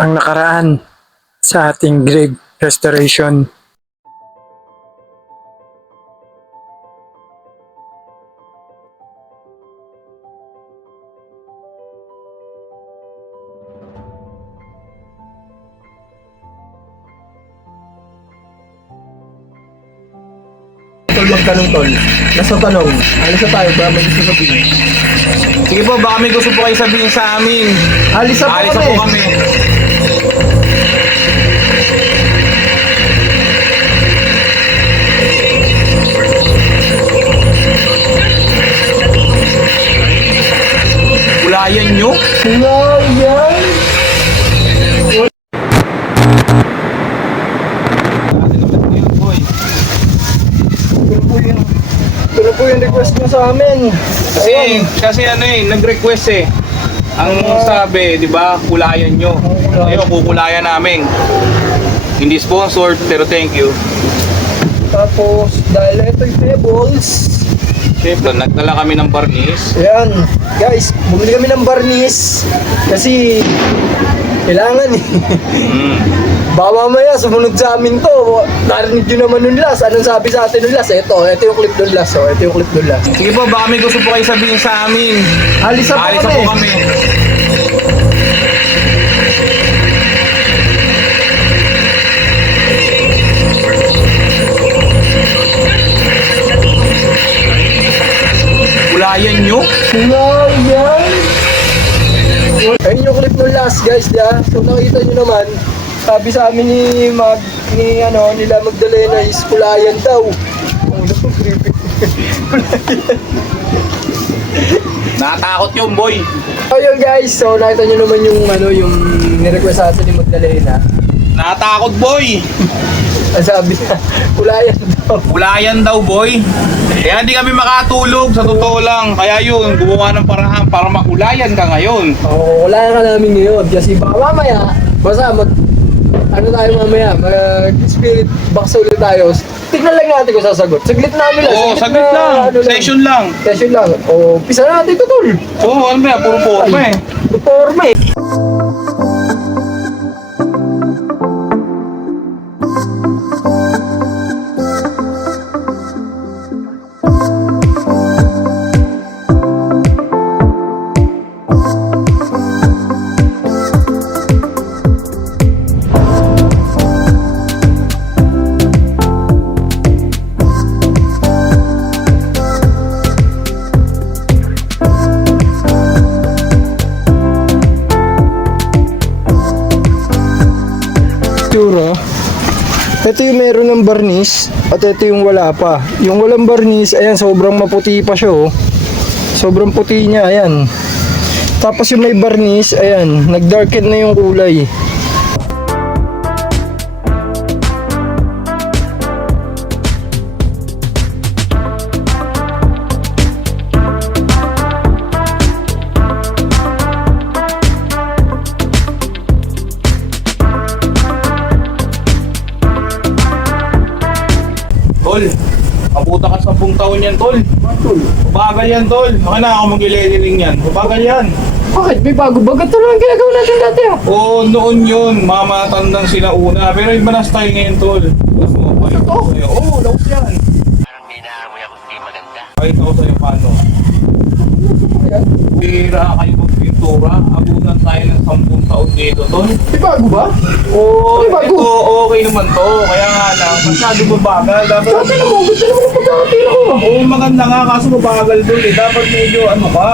ang nakaraan sa ating grave restoration. Tol, magtanong tol. Nasa tanong. Alis na tayo ba? May gusto sabihin. Sige po, baka may gusto po kayo sabihin sa amin. Alis na po Alis na kami. po kami. Ulayan nyo? Ulayan. Ito po yung request mo sa amin. Kasi ano nag-request Ang sabi, di ba, kulayan nyo. Ayun, kukulayan namin. Hindi sponsored, pero thank you. Tapos, dahil ito yung pebbles. Siyempre, nagdala kami ng barnis. Ayan. Guys, bumili kami ng barnis. Kasi, kailangan Baka mamaya, sumunod sa amin to. Narinig nyo naman nun last. Anong sabi sa atin nun last? Ito yung clip nun last. Ito yung clip nun last. Sige po, baka may gusto po kayo sabihin sa amin. Alis na po Alis na kami. po kami. Kulayan nyo? Ulayan. Ayun yung clip nun last guys, So nakita nyo naman, sabi sa amin nila Magdalena is kulayan daw. Oh, naku, creepy. Nakatakot yung boy. Ayun guys, so nakita nyo naman yung nirequest sa atin ni Magdalena. Nakatakot boy. Ang sabi niya, kulayan daw. Kulayan daw boy. Kaya hindi kami makatulog sa totoo lang. Kaya yun, gumawa ng paraan para makulayan ka ngayon. Oo, kulayan ka namin ngayon kasi baka mamaya, basta tayo mamaya, mag-spirit box ulit tayo. Tignan lang natin kung sasagot. Saglit namin lang. Oo, saglit lang. Session lang. Session lang. O, pisa na natin ito, tol. Oo, ano ba yan? Puro forma Forma eh. Ito yung meron ng barnis at ito yung wala pa. Yung walang barnis, ayan, sobrang maputi pa siya, oh. Sobrang puti niya, ayan. Tapos yung may barnis, ayan, nag-darken na yung kulay. Tol, mabuta ka 10 taon yan, tol. Bagal yan, tol. Baka na ako mag-ileliling yan. Bagal yan. Bakit? May bago ba? Ganito lang ang ginagawa natin dati, ah. Oo, noon yun. Mga matandang sila una. Pero iba na style ngayon, tol. Gusto mo ba? Oo, laos yan. Parang may naamoy ako hindi maganda. Kahit ako sa'yo paano. Bira kayo magpintura. Abunan tayo ng 10 taon dito, tol. May bago ba? Oo, May bago. ito okay naman to. Kaya nga lang, masyado mabagal. Dapat Sabi na mo, gusto naman ang pagkakatira ko. oo, maganda nga, kaso mabagal doon eh. Dapat medyo ano ka.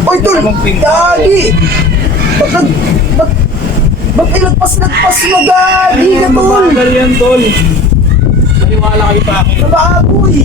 Oy, tol! Gagi! Ba't ilagpas-lagpas mo, gagi ka, tol? Mabagal yan, tol. Maniwala kayo sa akin. Nababoy!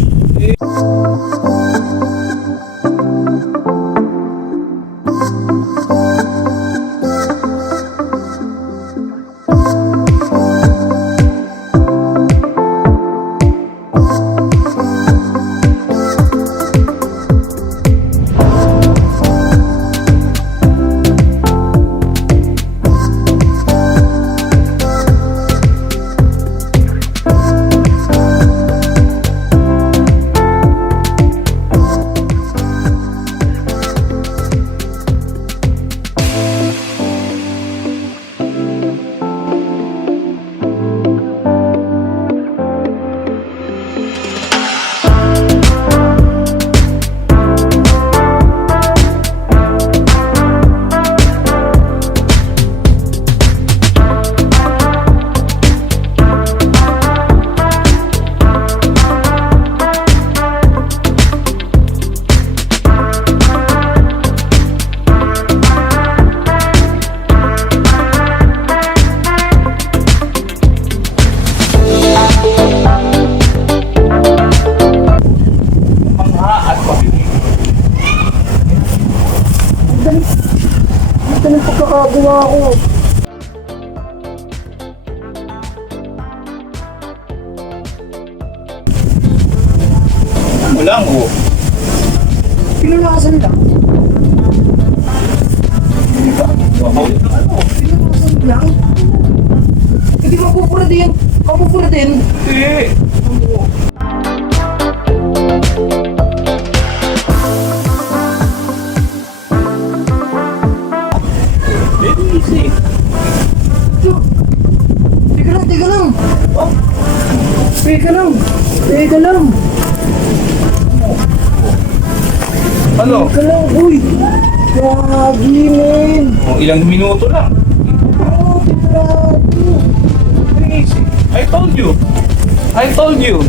Ito ng pagkakagawa ko. Ano lang, oh. Pinulasan lang. Wow. Pinulasan lang. Hindi mapupura din. Mapupura din. Eh. Very easy. Teka lang, teka lang. Oh. Teka lang. Teka lang. Ano? Teka lang, uy. Gagi, men. Oh, ilang minuto lang. Oh, grabe. Very easy. I told you. I told you.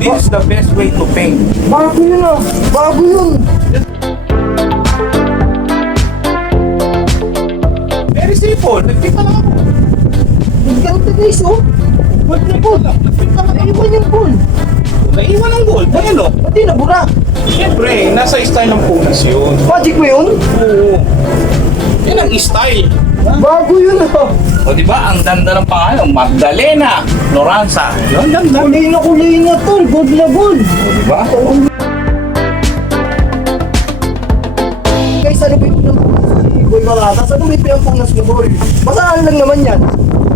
This is the best way to paint. Bago yun ah. Bago yun. Very simple. Nagpinta lang ako. Ganito guys, oh. Ba't na gold lang? Nagpinta lang ako. Naiwan yung phone. Naiwan ang gold. Ayan o. Pati nabura. Siyempre, nasa style ng punas yun. Magic mo yun? Oo. Yan ang style. Bago yun ah. O diba, ang ganda ng pangalan, Magdalena Loranza. Yun, ganda. Kulay na tol. Gold na gold. O diba? Guys, ano ba yung pinampunas ni Boy Maratas? Ano ba yung pinampunas ni Boy? Basahan lang naman yan.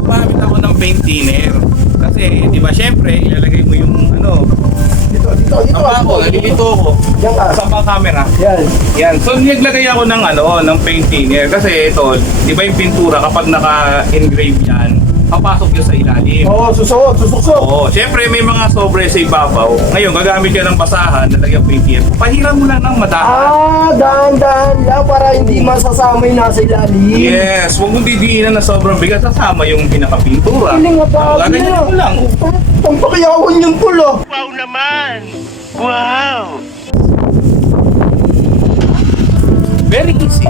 Gumamit ako ng paint thinner. Kasi, di ba, syempre, ilalagay mo yung ano, Dito. ang ako, nalilito ako Yan ka. sa mga camera. Yan. Yan. So, naglagay ako ng ano, ng paint thinner. Kasi ito, di ba yung pintura, kapag naka-engrave yan, papasok yun sa ilalim. Oo, susukso. Oo, syempre may mga sobre sa ibabaw. Ngayon, gagamit ka ng basahan, nalagyan paint thinner. Pahiram mo lang ng madahan. Ah, dahan-dahan lang para hindi masasama yung nasa ilalim. Yes, huwag mong didiinan na sobrang bigat, sasama yung pinakapintura. Piling nga ba? Gaganyan mo lang. Pampakiyawan yung pulo. Wow naman! Wow! Very easy.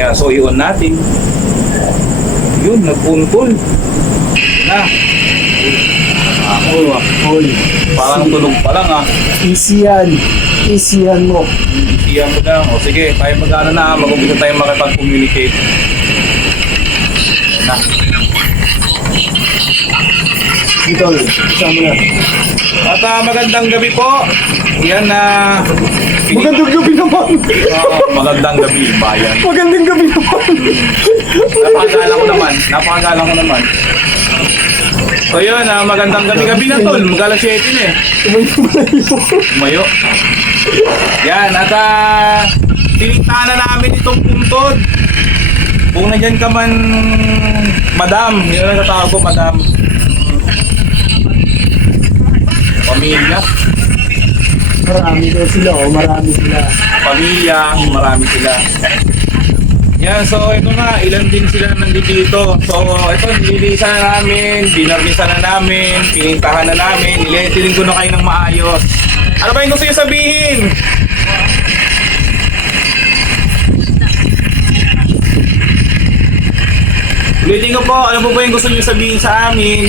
Yeah, so i-on natin. Yun, nagpuntol. Na. Ako, parang tunog pa lang ah. Easy yan mo. Iyan mo lang. O sige, tayo mag-ano na, mag-umpisa tayo makipag-communicate. Ayan na. Dito, isama mo na. At magandang gabi po. Yan na. Magandang gabi naman. Magandang gabi, bayan. Magandang gabi naman. Napakagalang ko naman. So yun, magandang gabi na tol. Mag-alas 7 na eh. Tumayo. Yan, at tiniktahan na namin itong puntod. Kung nandyan ka man, madam, yun ang tatawag ko, madam. Pamilya. Marami daw sila, marami sila. Pamilya, marami sila. Yan, so ito na, ilan din sila nandito. So ito, nililisa na namin, binarnisa na namin, pinintahan na namin, niletirin ko na kayo ng maayos. Ano ba yung gusto nyo sabihin? Ulitin ko po, ano po ba yung gusto nyo sabihin sa amin?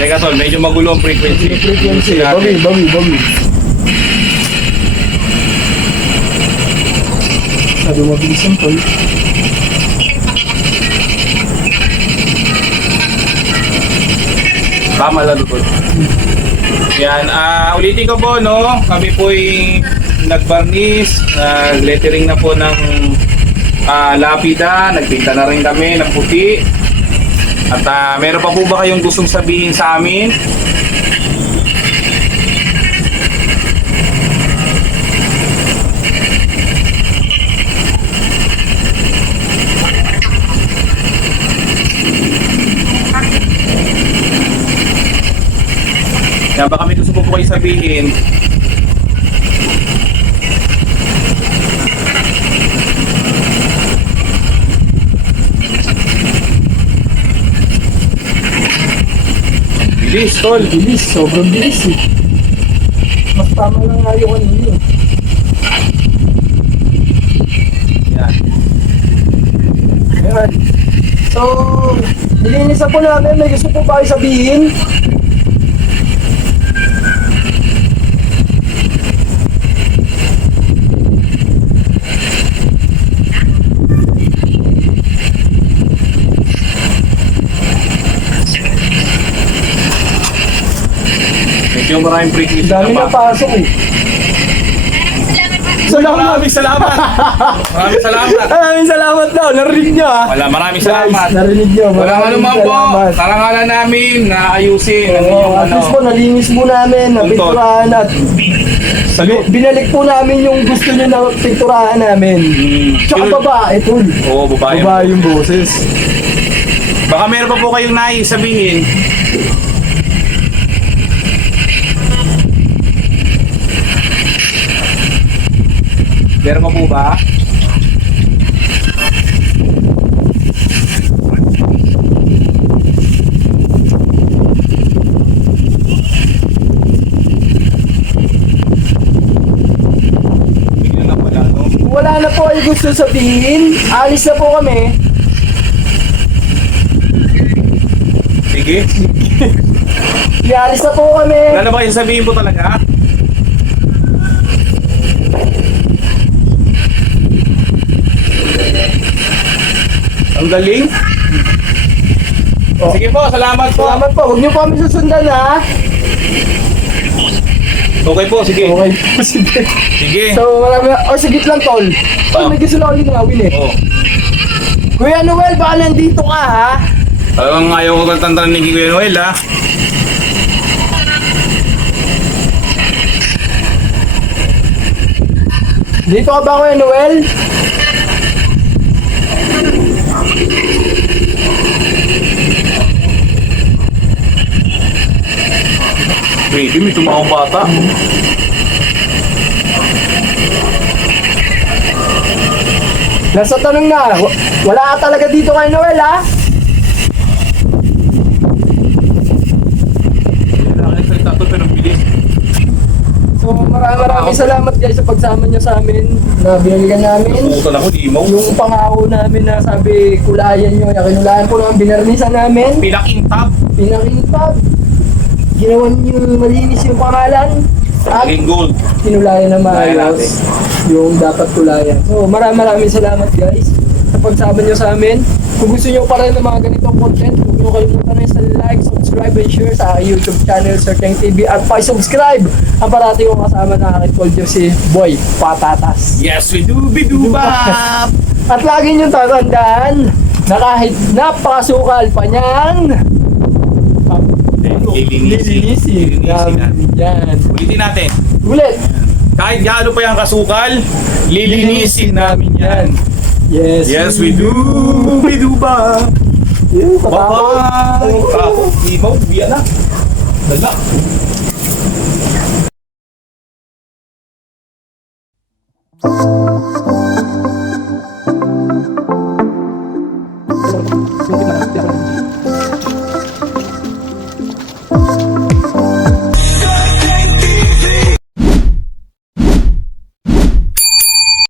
Teka tol, medyo magulo ang frequency. Bagi. Sabi mabilis ang tol. Tama lang tol. Yan, ulitin ko po no, kami po'y nagbarnis, lettering na po ng lapida, nagpinta na rin kami ng puti. At meron pa po ba kayong gustong sabihin sa amin? Yan, baka may gusto po kayo sabihin. Bilis, tol. Bilis, sobrang bilis eh. Mas tama lang nga yung kanina. Yan. Ayan. So, nilinis na po namin. May gusto po ba kayo sabihin? Medyo maraming pre-quiz Dami na pasok eh. Maraming salamat. Maraming salamat. Maraming salamat daw. Narinig nyo ah. Wala, maraming Guys, salamat. narinig nyo. Walang Maraming anuman po. salamat. Karangalan namin na ayusin. Ang Oo, inyong at ano. least po, nalinis po namin, napinturahan at Salut. binalik po namin yung gusto nyo na pinturahan namin. Tsaka babae, tol. Oo, babae. Babae yung boses. Baka meron pa po kayong nais sabihin. Meron pa po ba? Bigla na wala, no? Wala na po kayo gusto sabihin. Alis na po kami. Sige. Ialis na po kami. Wala na ba kayo sabihin po talaga? Ang galing. Oh. Sige po, salamat po. Salamat po. Huwag niyo po kami susundan ha. Okay po, sige. Okay po, sige. Sige. So, marami. O, sige lang, tol. Tol, may gusto lang ako linawin eh. Oh. Kuya Noel, baka nandito ka ha? Talagang ayaw ko tantanan ni Kuya Noel, ha? Dito ka ba, Kuya Noel? Baby, may tumawang bata. Nasa tanong na, wala ka talaga dito kay Noel ha? Nagsalita to, pero bilis. So maraming salamat guys sa pagsama niyo sa amin na binalikan namin. Nakutan ako, limaw. Yung pangako namin na sabi kulayan nyo, kinulayan po naman, binarnisan namin. Pinakintab. Pinakintag. Ginawan nyo malinis yung pangalan. At Naging gold. kinulayan na Kulayan maayos yung dapat kulayan. So maraming salamat guys sa pagsama nyo sa amin. Kung gusto nyo pa rin ng mga ganitong content, huwag nyo kalimutan rin sa like, subscribe, and share sa aking YouTube channel, Sir Teng TV, at pa-subscribe ang parati kong kasama na aking folder si Boy Patatas. Yes, we do, bidubap! At lagi nyo tatandaan na kahit napakasukal pa niyan, lilinisin namin yan. Ulitin natin. Ulit! Kahit gaano pa yung kasukal, lilinisin namin yan. Yes, Yes, we do, bidubap! Yeah, Bye-bye! Limaw, biya na. Dala.